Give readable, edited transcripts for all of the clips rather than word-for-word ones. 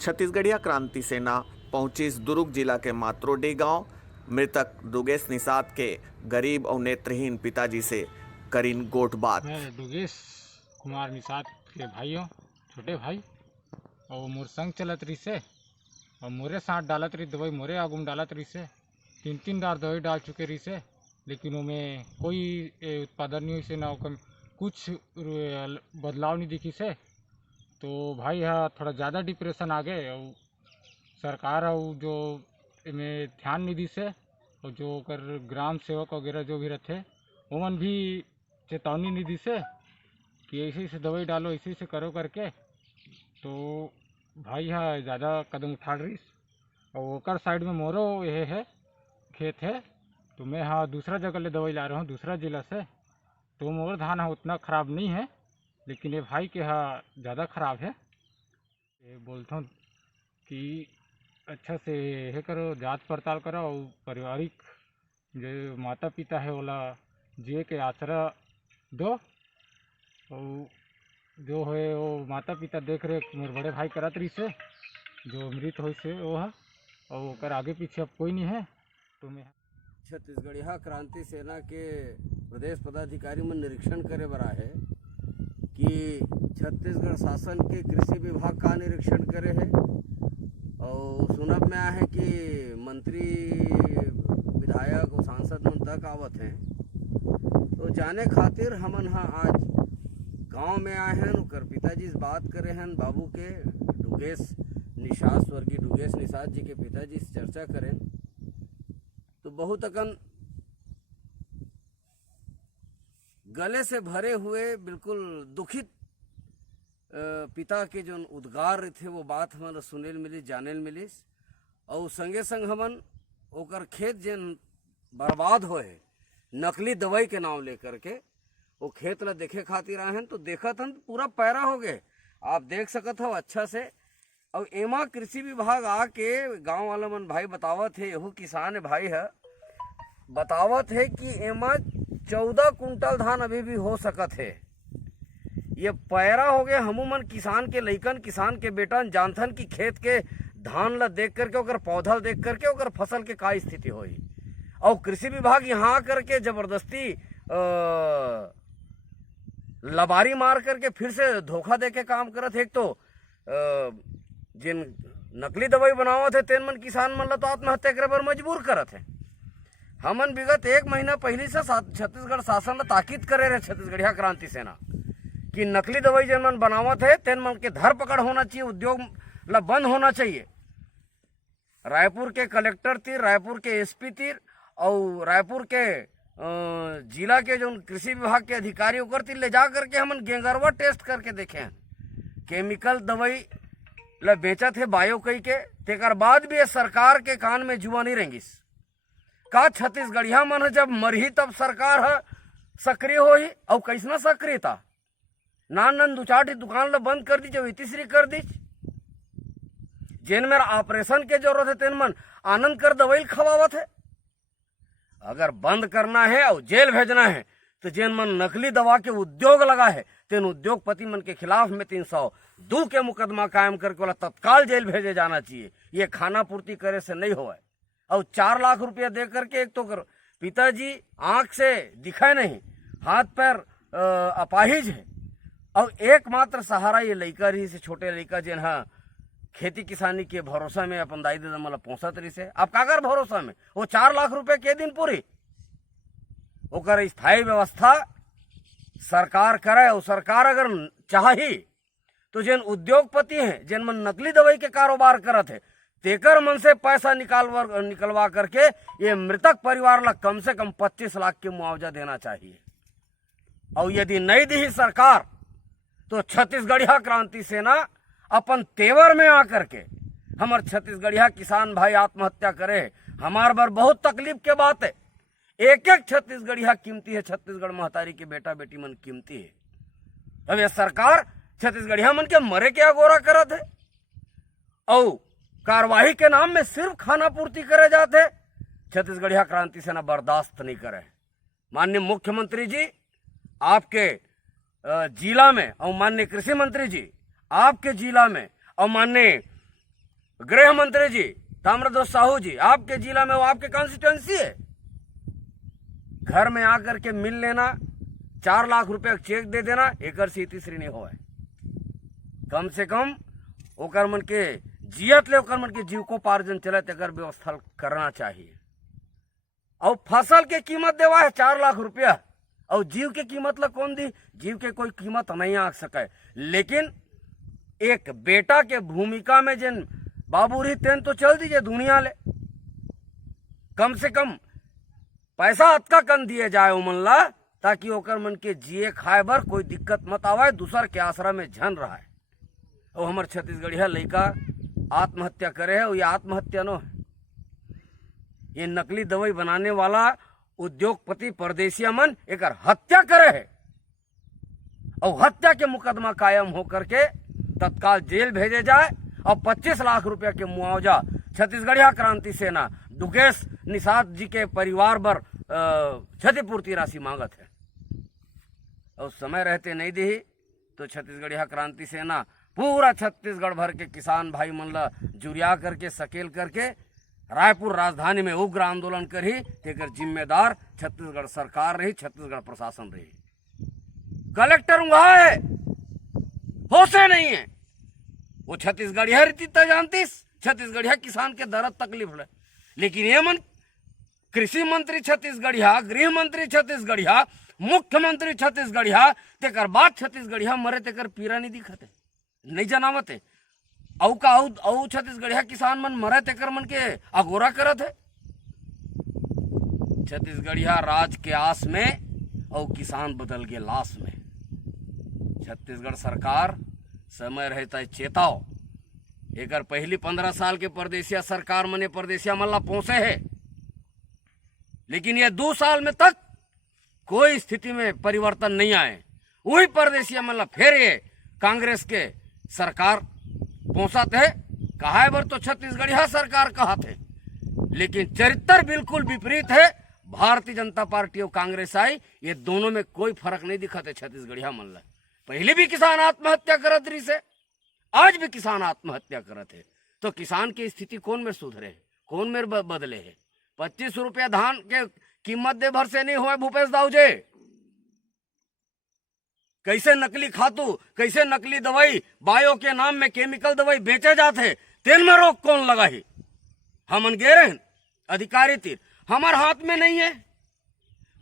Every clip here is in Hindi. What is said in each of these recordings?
छत्तीसगढ़िया क्रांति सेना पहुंची दुर्ग जिला के मात्रोडी गांव। मृतक दुगेश निषाद के गरीब और नेत्रहीन पिताजी से करीन गोठबात। मैं दुगेश कुमार निषाद के भाई हूँ, छोटे भाई। और मोर संग चलत रही से और मोरे साथ डालत रही दवाई, मोरे आगू डालत रही से। तीन बार दवाई डाल चुके रही से, लेकिन उनमें कोई उत्पादन नहीं हुई से, ना कुछ बदलाव नहीं दिखी से। तो भाई हाँ थोड़ा ज़्यादा डिप्रेशन आ गए और सरकार और जो इनमें ध्यान नहीं दी से, और जो कर ग्राम सेवक वगैरह जो भी रहते उमन भी चेतावनी नहीं दी से कि ऐसे ऐसे दवाई डालो, ऐसे ऐसे करो करके। तो भाई हाँ ज़्यादा कदम उठा रही और ओकर साइड में मोरो ये है खेत है। तो मैं हाँ दूसरा जगह ले दवाई ला रहा हूँ, दूसरा ज़िला से। तो मोर धान हाँ उतना ख़राब नहीं है, लेकिन ये भाई के हाँ ज़्यादा ख़राब है। ये बोलता हूँ कि अच्छा से ये करो, जांच पड़ताल करो और पारिवारिक जो माता पिता है ओला जिए के आसरा दो। और जो है वो माता पिता देख रहे मोर बड़े भाई करत रही से, जो मृत हो से वो है, और ओकर आगे पीछे अब कोई नहीं है। तो मैं छत्तीसगढ़िया क्रांति सेना के प्रदेश पदाधिकारी में निरीक्षण करे बर आए है कि छत्तीसगढ़ शासन के कृषि विभाग का निरीक्षण करे है। और सुनब में आया है कि मंत्री विधायक और सांसद मन तक आवत हैं। तो जाने खातिर हमन हाँ आज गांव में आए हैं, उनकर पिताजी से बात करे हैं, बाबू के दुगेश निषाद, स्वर्गीय दुगेश निषाद जी के पिताजी से चर्चा करें। तो बहुत अकन गले से भरे हुए बिल्कुल दुखित पिता के जो उद्गार थे वो बात हमारा सुने मिली, जाने मिलिस। और संगे संग हमन ओकर खेत जन बर्बाद होए नकली दवाई के नाम लेकर के वो खेत ला देखे खातिर आए हैं। तो देखत हन पूरा पैरा हो गए, आप देख सकत हो अच्छा से। और एमा कृषि विभाग आके गांव वाला मन भाई बतावत है, यहू किसान भाई है बतावत है कि एमा 14 कुंटल धान अभी भी हो सकत है। ये पैरा हो गए। हमू मन किसान के लइकन, किसान के बेटन जानथन कि खेत के धान ला देख करके, ओकर पौधा देख करके ओकर फसल के का स्थिति होई। और कृषि विभाग यहाँ करके जबरदस्ती लबारी मार करके फिर से धोखा दे के काम करत है। एक तो जिन नकली दवाई बनावत है तेन मन किसान मन ला तो आत्महत्या करे बर मजबूर करत है। हमन विगत 1 महीना पहले से छत्तीसगढ़ शासन ला ताकीद करे रहे छत्तीसगढ़िया क्रांति सेना कि नकली दवाई जिन मन बनावत है तेन मन के धरपकड़ होना चाहिए, उद्योग ला बंद होना चाहिए। रायपुर के कलेक्टर तीर, रायपुर के एसपी तीर और रायपुर के जिला के जो कृषि विभाग के अधिकारी ओकर तीर ले जा करके हमन गेंगरवा टेस्ट करके देखे हैं। केमिकल दवाई ला बेचत है बायो कई के, तेकर बाद भी ये सरकार के कान में जुआ नहीं रहेंगिस। का छत्तीसगढ़िया मन जब मरही तब सरकार है सक्रिय हो ही, और कैसना सक्रिय था। नान 2-4 दुकान ला बंद कर दी, जब तीसरी कर दी। जिन मेरा ऑपरेशन के जरूरत है तेन मन आनंद कर दवाई खवावत है। अगर बंद करना है और जेल भेजना है तो जिन मन नकली दवा के उद्योग लगा है तेन उद्योगपति मन के खिलाफ में 302 के मुकदमा कायम करके वाला तत्काल जेल भेजे जाना चाहिए। ये खाना पूर्ति करे से नहीं होए। और 4 लाख रुपया दे करके, एक तो पिताजी आंख से दिखाए नहीं, हाथ पैर अपाहिज है, और एकमात्र सहारा ये लड़का रही से, छोटे लड़का जिन हाँ खेती किसानी के भरोसा में अपन दाई दादा मतलब पहुंचत रही से। अब काकर भरोसा में वो 4 लाख रुपए के दिन पूरी ओकर स्थायी व्यवस्था सरकार करे। और सरकार अगर चाही तो जिन उद्योगपति हैं, जिन मन नकली दवाई के कारोबार करत है, तेकर मन से पैसा निकलवा करके ये मृतक परिवार ला कम से कम 25 लाख के मुआवजा देना चाहिए। और यदि नहीं दी सरकार तो छत्तीसगढ़िया क्रांति सेना अपन तेवर में आकर के हमार छत्तीसगढ़िया किसान भाई आत्महत्या करे। हमार बार बहुत तकलीफ के बात है। एक छत्तीसगढ़िया कीमती है, छत्तीसगढ़ महतारी के बेटा बेटी मन कीमती है। अब ये सरकार छत्तीसगढ़िया मन के मरे के अगोरा करत है, और कार्यवाही के नाम में सिर्फ खाना पूर्ति करे जाते। छत्तीसगढ़िया क्रांति सेना बर्दाश्त नहीं करे। माननीय मुख्यमंत्री जी आपके जिला में, और माननीय कृषि मंत्री जी आपके जिला में, और माननीय गृह मंत्री जी ताम्रध्वज साहू जी, आपके जिला में, वो आपके कॉन्स्टिट्यूंसी है, घर में आकर के मिल लेना, 4 लाख रुपया चेक दे देना, एकर से तीसरी नहीं हो। कम से कम ओकर मन के जियत ले ओकर मन के जीविकोपार्जन चले तेकर व्यवस्था करना चाहिए। और फसल के कीमत देवा है 4 लाख रुपया, और जीव के कीमत ला कौन दी? जीव के कोई कीमत नहीं आ सके। लेकिन एक बेटा के भूमिका में जिन बाबू रही तेन तो चल दीजिए दुनिया ले, कम से कम पैसा अतका कन दिए जाए उमन ला, ताकि ओकर मन के जिए खाए बर कोई दिक्कत मत आवे, दूसर के आसरा में झन रहा है। और हमार छत्तीसगढ़िया लड़का आत्महत्या करे है, और ये आत्महत्या नो है, ये नकली दवाई बनाने वाला उद्योगपति परदेसिया मन एक हत्या करे है, और हत्या के मुकदमा कायम होकर के तत्काल जेल भेजे जाए, और 25 लाख रुपया के मुआवजा छत्तीसगढ़िया क्रांति सेना दुगेश निषाद जी के परिवार पर क्षतिपूर्ति राशि मांगत है। और समय रहते नहीं दी तो छत्तीसगढ़िया क्रांति सेना पूरा छत्तीसगढ़ भर के किसान भाई मन ला जुरिया करके सकेल करके रायपुर राजधानी में उग्र आंदोलन करी, तेकर जिम्मेदार छत्तीसगढ़ सरकार रही, छत्तीसगढ़ प्रशासन रही। कलेक्टर वहां है, होशे नहीं है, वो छत्तीसगढ़िया रीति तो जानतीस, छत्तीसगढ़िया किसान के दर्द तकलीफ ले। लेकिन ये मन कृषि मंत्री छत्तीसगढ़िया, गृह मंत्री छत्तीसगढ़िया, मुख्यमंत्री छत्तीसगढ़िया, तेकर बाद छत्तीसगढ़िया मरे तेकर पीरा नहीं दिखते, नहीं जनावत है। औ का औ छत्तीसगढ़िया किसान मन मरे तेकर मन के अगोरा करत है। छत्तीसगढ़िया राज के आस में और किसान बदल गए लाश में। छत्तीसगढ़ सरकार समय रहता चेताओ, एकर पहली 15 साल के परदेसिया सरकार मने परदेसिया मन ला पहुंचे है, लेकिन ये 2 साल में तक कोई स्थिति में परिवर्तन नहीं आए। वही परदेसिया मन ला फिर ये कांग्रेस के सरकार पहुंचाते है। कहा बर तो छत्तीसगढ़िया सरकार कहा थे, लेकिन चरित्र बिल्कुल विपरीत है। भारतीय जनता पार्टी और कांग्रेस आई, ये दोनों में कोई फर्क नहीं दिखाते छत्तीसगढ़िया मन ला। पहले भी किसान आत्महत्या करत रही से, आज भी किसान आत्महत्या करत है, तो किसान की स्थिति कौन में सुधरे है, कौन में बदले है? 25 रुपया धान के कीमत दे भर से नहीं हुआ भूपेश दाऊजे। कैसे नकली खातू, कैसे नकली दवाई, बायो के नाम में केमिकल दवाई बेचे जाते, तेल में रोक कौन लगाही? हमन गे रहे अधिकारी तीर, हमार हाथ में नहीं है।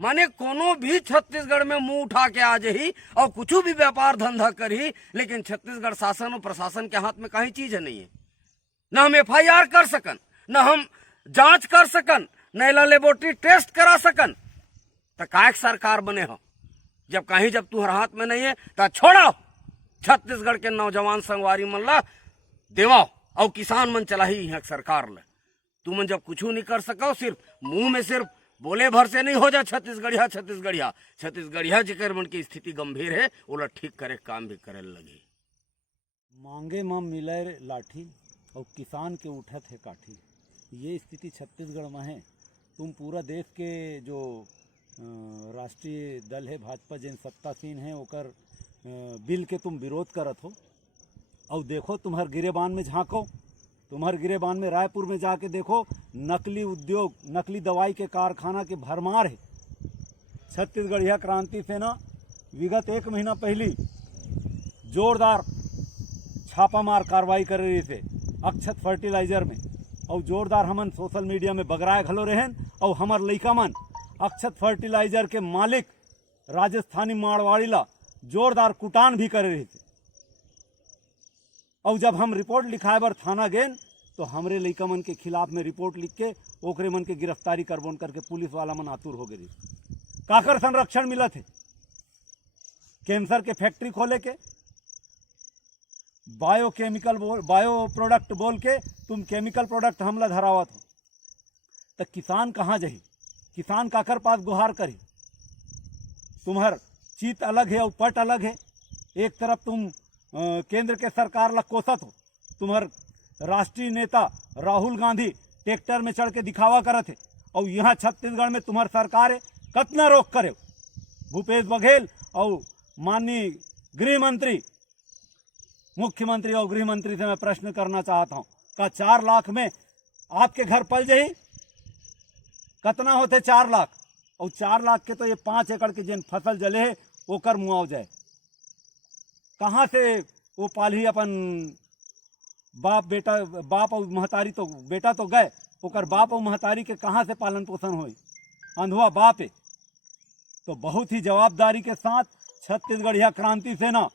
माने कोनो भी छत्तीसगढ़ में मुंह उठा के आ जाही और कुछ भी व्यापार धंधा करी, लेकिन छत्तीसगढ़ शासन और प्रशासन के हाथ में कहीं चीज नहीं है। न हम FIR कर सकन, न हम जांच कर सकन, न लेबोरेटरी टेस्ट करा सकन। तो काहे सरकार बने हो? जब कहीं जब तुम्हारे हाथ में नहीं है तो छोड़ो, छत्तीसगढ़ के नौजवान संगवारी मन ला देवाओ और किसान मन चला ही यहाँ सरकार ले। तुम जब कुछ नहीं कर सको, सिर्फ मुंह में सिर्फ बोले भर से नहीं हो जा छत्तीसगढ़िया छत्तीसगढ़िया छत्तीसगढ़िया जेकर मन की स्थिति गंभीर है, ओला ठीक करे काम भी करे लगे। मांगे में मिले लाठी और किसान के उठत है काठी, ये स्थिति छत्तीसगढ़ में है। तुम पूरा देश के जो राष्ट्रीय दल है भाजपा जिन सत्तासीन है ओकर बिल के तुम विरोध करत हो। और देखो तुम्हार गिरेबान में झांको, तुम्हार गिरेबान में रायपुर में जाके देखो, नकली उद्योग, नकली दवाई के कारखाना के भरमार है। छत्तीसगढ़िया क्रांति सेना विगत 1 महीना पहले जोरदार छापामार कार्रवाई कर रही थे अक्षत फर्टिलाइजर में, और जोरदार हमन सोशल मीडिया में बगराए घलो रहें। और हमार लइका मन अक्षत फर्टिलाइजर के मालिक राजस्थानी मारवाड़ी ला जोरदार कुटान भी कर रही थे। और जब हम रिपोर्ट लिखाए बर थाना गए तो हमरे लइका मन के खिलाफ में रिपोर्ट लिख के ओकरे मन के गिरफ्तारी करबोन करके पुलिस वाला मन आतुर हो गई। काकर संरक्षण मिला थे? कैंसर के फैक्ट्री खोले के, बायो प्रोडक्ट बोल के तुम केमिकल प्रोडक्ट हमला धरावत हो। तो किसान कहाँ जाही? किसान काकर पास गुहार करी? तुम्हार चीत अलग है और पट अलग है। एक तरफ तुम केंद्र के सरकार ला कोसत हो, तुम्हार राष्ट्रीय नेता राहुल गांधी ट्रैक्टर में चढ़ के दिखावा करत है, और यहाँ छत्तीसगढ़ में तुम्हार सरकार है कतना रोक करे। भूपेश बघेल और माननीय गृह मंत्री, मुख्यमंत्री और गृह मंत्री से मैं प्रश्न करना चाहता हूँ, का 4 लाख में आपके घर पल जाही? कितना होते 4 लाख? और 4 लाख के तो ये 5 एकड़ के जिन फसल जले है ओकर मुआवजा है। कहाँ से वो पाली अपन बाप और महतारी तो बेटा तो गए, ओकर बाप और महतारी के कहाँ से पालन पोषण होई? अंधुआ बाप है। तो बहुत ही जवाबदारी के साथ छत्तीसगढ़िया क्रांति सेना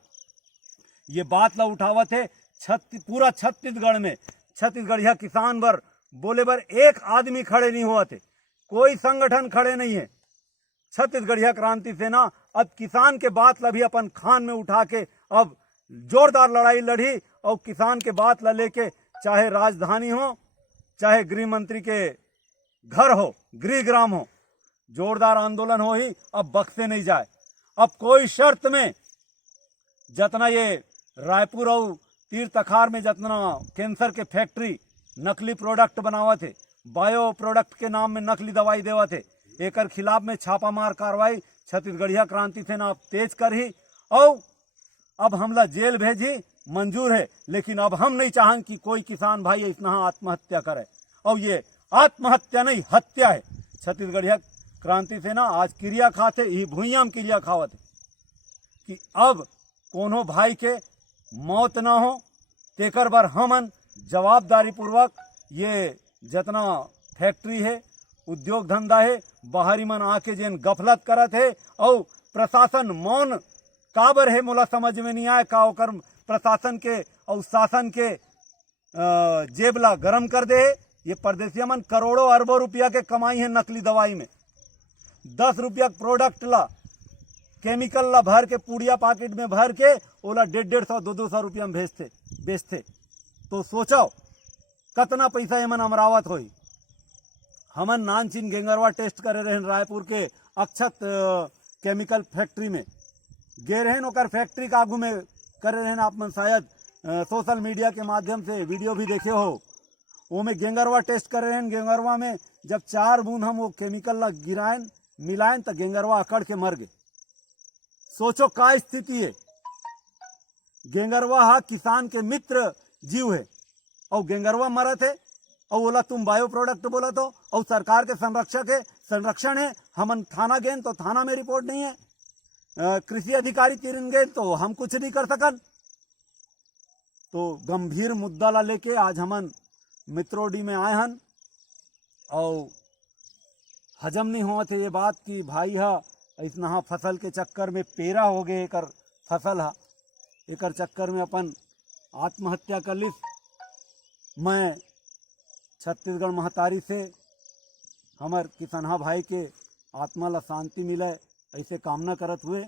ये बात ला उठावत है। पूरा छत्तीसगढ़ में छत्तीसगढ़िया किसान बर बोले बर एक आदमी खड़े नहीं हुआ थे, कोई संगठन खड़े नहीं है। छत्तीसगढ़िया क्रांति सेना अब किसान के बात ला भी अपन खान में उठा के अब जोरदार लड़ाई लड़ी और किसान के बात ला लेके चाहे राजधानी हो चाहे गृह मंत्री के घर हो, गृहग्राम हो, जोरदार आंदोलन हो ही अब बख्शे नहीं जाए। अब कोई शर्त में जितना ये रायपुर और तीर्थ अखार में जितना कैंसर के फैक्ट्री नकली प्रोडक्ट बनावा थे, बायो प्रोडक्ट के नाम में नकली दवाई देवा थे, एकर खिलाफ में छापामार कार्रवाई छत्तीसगढ़िया क्रांति सेना अब तेज कर ही और अब हमला जेल भेजी मंजूर है। लेकिन अब हम नहीं चाहें कि कोई किसान भाई इतना आत्महत्या करे, और ये आत्महत्या नहीं हत्या है। छत्तीसगढ़िया क्रांति सेना आज क्रिया खाते ही भूइयाम क्रिया खावत है कि अब कोनो भाई के मौत ना हो, तेकर बर हमन जवाबदारी पूर्वक ये जितना फैक्ट्री है, उद्योग धंधा है, बाहरी मन आके जिन गफलत करत है और प्रशासन मौन काबर है मोला समझ में नहीं आए। का ओकर प्रशासन के और शासन के जेबला गरम कर दे। ये परदेसिया मन करोड़ों अरबों रुपया के कमाई है नकली दवाई में। 10 रुपया प्रोडक्ट ला केमिकल ला भर के पुड़िया पैकेट में भर के ओला 150-150 200 रुपया में बेचते। तो सोचो कितना पैसा ये मन अमरावत होई। हमन नानचीन गेंगरवा टेस्ट करे रहे रायपुर के अक्षत केमिकल फैक्ट्री में गे रहे, ओकर फैक्ट्री का आगू में कर रहे हैं। आप मन शायद सोशल मीडिया के माध्यम से वीडियो भी देखे हो। वो में गेंगरवा टेस्ट कर रहे हैं। गेंगरवा में जब 4 बूंद हम वो केमिकल ला गिराएं मिलाएं तो गेंगरवा अकड़ के मर गए। सोचो का स्थिति है। गेंगरवा किसान के मित्र जीव है और गेंगरवा मरत है और बोला तुम बायो प्रोडक्ट बोला तो, और सरकार के संरक्षण है। हमन थाना गए तो थाना में रिपोर्ट नहीं है, कृषि अधिकारी तीरन गए तो हम कुछ नहीं कर सकन। तो गंभीर मुद्दा ला लेके आज हमन मित्रोडी में आए हन और हजम नहीं हुआ थे ये बात कि भाई हा इतना फसल के चक्कर में पेरा हो गए, एकर फसल हा एकर चक्कर में अपन आत्महत्या कर ली। मैं छत्तीसगढ़ महतारी से हमार किसनहा भाई के आत्मा ला शांति मिले ऐसे कामना करत हुए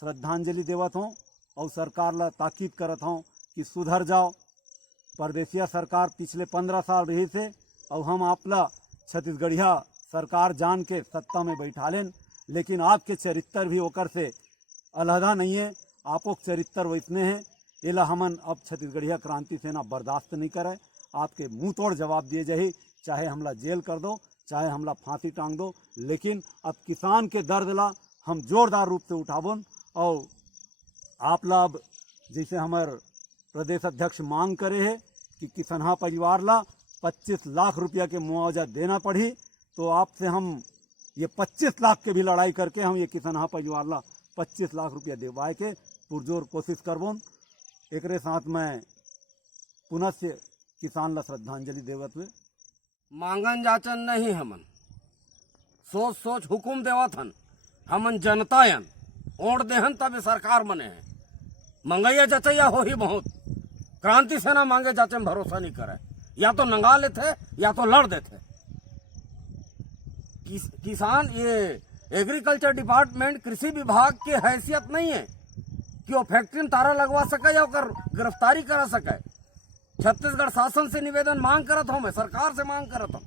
श्रद्धांजलि देवत हूँ और सरकार ला ताकीद करत हूँ कि सुधर जाओ। परदेसिया सरकार पिछले 15 साल रही से और हम आपला छत्तीसगढ़िया सरकार जान के सत्ता में बैठा लेन, लेकिन आपके चरित्र भी होकर से अलहदा नहीं है। आपो चरित्र वैसने हैं, एला हमन अब छत्तीसगढ़िया क्रांति सेना बर्दाश्त नहीं करे। आपके मुंह तोड़ जवाब दिए जाही, चाहे हमला जेल कर दो चाहे हमला फांसी टांग दो, लेकिन अब किसान के दर्द ला हम जोरदार रूप से उठाबोन। और आप ला अब जैसे हमारे प्रदेश अध्यक्ष मांग करे है कि किसनहा परिवार ला 25 लाख रुपया के मुआवजा देना पड़ी, तो आपसे हम ये 25 लाख के भी लड़ाई करके हम ये किसनहा परिवार ला 25 लाख रुपया देवाए के पुरजोर कोशिश करबोन। एकरे साथ मैं पुनः से किसान ला श्रद्धांजलि देवत हुए मांगन जाचन नहीं, हमन सोच सोच हुकुम देवत हन। हमन जनतायन ओढ़ देहन तब सरकार मने है। मंगैया जचैया हो ही बहुत। क्रांति सेना मांगे जाचे में भरोसा नहीं करे, या तो नंगा लेते या तो लड़ देते। किसान ये एग्रीकल्चर डिपार्टमेंट कृषि विभाग की हैसियत नहीं है कि वो फैक्ट्री में तारा लगवा सके या गिरफ्तारी करा सके। छत्तीसगढ़ शासन से निवेदन मांग करत हूं, मैं सरकार से मांग करत हूं।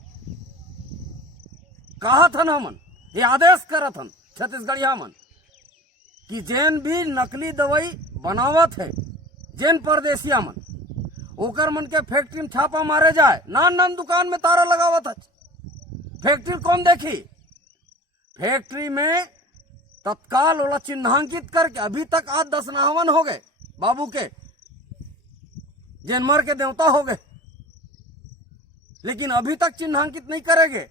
कहत हन हमन ये आदेश करत हन छत्तीसगढ़िया मन कि जेन भी नकली दवाई बनावत है, जेन परदेसिया मन ओकर मन के फैक्ट्री में छापा मारे जाए। नान नान दुकान में तारा लगावत है। फैक्ट्री कौन देखी? फैक्ट्री में तत्काल ओला चिन्हांकित करके अभी तक 8-10 नहावन हो गए बाबू के, जेन मर के देवता हो गए। लेकिन अभी तक चिन्हांकित नहीं करेंगे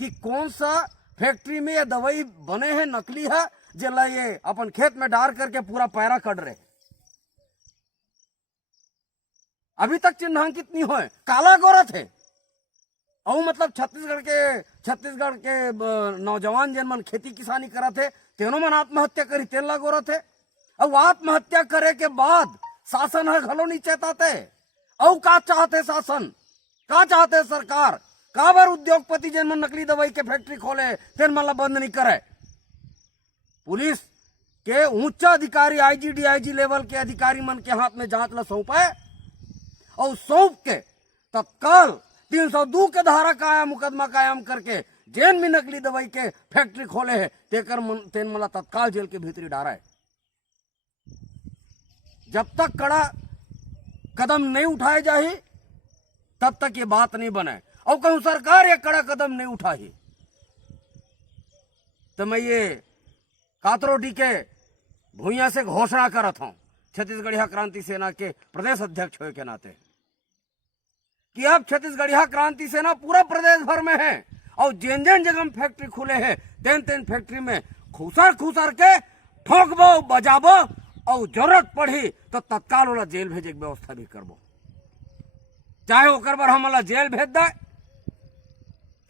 कि कौन सा फैक्ट्री में ये दवाई बने हैं, नकली है, जला ये अपन खेत में डाल करके पूरा पैरा कट रहे। अभी तक चिन्हांकित नहीं हुए, काला गोरत है। और मतलब छत्तीसगढ़ के नौजवान जिन मन खेती किसानी करा थे तेनों मन आत्महत्या करी, तेन ला गोरत है। और आत्महत्या करे के बाद शासन है घलो नहीं चेताते। और का चाहते शासन, का चाहते सरकार, का बार उद्योगपति जिन मन नकली दवाई के फैक्ट्री खोले तेन मन ला बंद नहीं करे। पुलिस के उच्च अधिकारी आईजी डीआईजी लेवल के अधिकारी मन के हाथ में जांच ला सौंपे और सौंप के तत्काल 302 के धारा कायम मुकदमा कायम करके जेन भी नकली दवाई के फैक्ट्री खोले है तेन मला तत्काल जेल के भीतरी डारा है। जब तक कड़ा कदम नहीं उठाए जाही तब तक ये बात नहीं बने। और कहूं सरकार ये कड़ा कदम नहीं उठाही तो मैं ये कातरोडी के भूइया से घोषणा करत हूं छत्तीसगढ़िया क्रांति सेना के प्रदेश अध्यक्ष होए के नाते कि अब छत्तीसगढ़िया क्रांति सेना पूरा प्रदेश भर में है और जेन जेन जगह में फैक्ट्री खुले हैं तेन फैक्ट्री में खुसर के ठोकबो बजाबो और जरूरत पड़ी तो तत्काल वाला जेल भेजे की व्यवस्था भी करबो। चाहे ओकर पर हमला जेल भेज दे,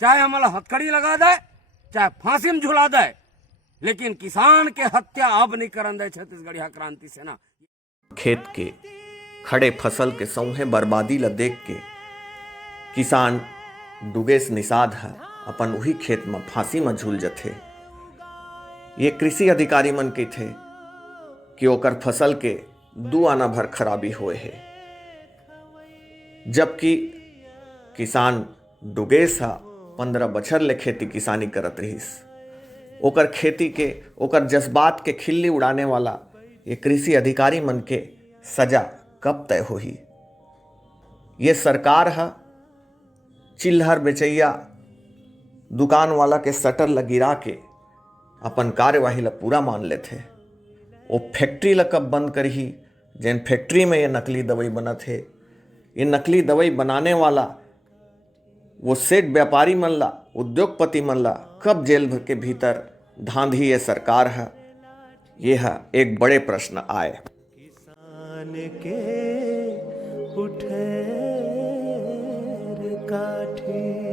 चाहे हमला हथकड़ी लगा दे, चाहे फांसी में झुला दे, लेकिन किसान के हत्या अब नहीं करन दे छत्तीसगढ़िया क्रांति सेना। खेत के खड़े फसल के सौहे बर्बादी ला देख के किसान दुगेश निषाद है अपन वही खेत में फांसी में झूल जथे। ये कृषि अधिकारी मन के थे कि ओकर फसल के 2 आना भर खराबी होए है, जबकि किसान दुगेश हा 15 बछर ले खेती किसानी करत रहीस। ओकर खेती के ओकर जज्बात के खिल्ली उड़ाने वाला ये कृषि अधिकारी मन के सजा कब तय होही। ये सरकार है चिल्हर बेचैया दुकान वाला के शटर ला गिरा के अपन कार्यवाही ला पूरा मान लेते। वो फैक्ट्री ला कब बंद करही जैन फैक्ट्री में ये नकली दवाई बनत है। ये नकली दवाई बनाने वाला वो सेठ व्यापारी मन ला, उद्योगपति मन ला कब जेल के भीतर धांधी ये सरकार है, ये है एक बड़े प्रश्न आए। किसान के उठे काठी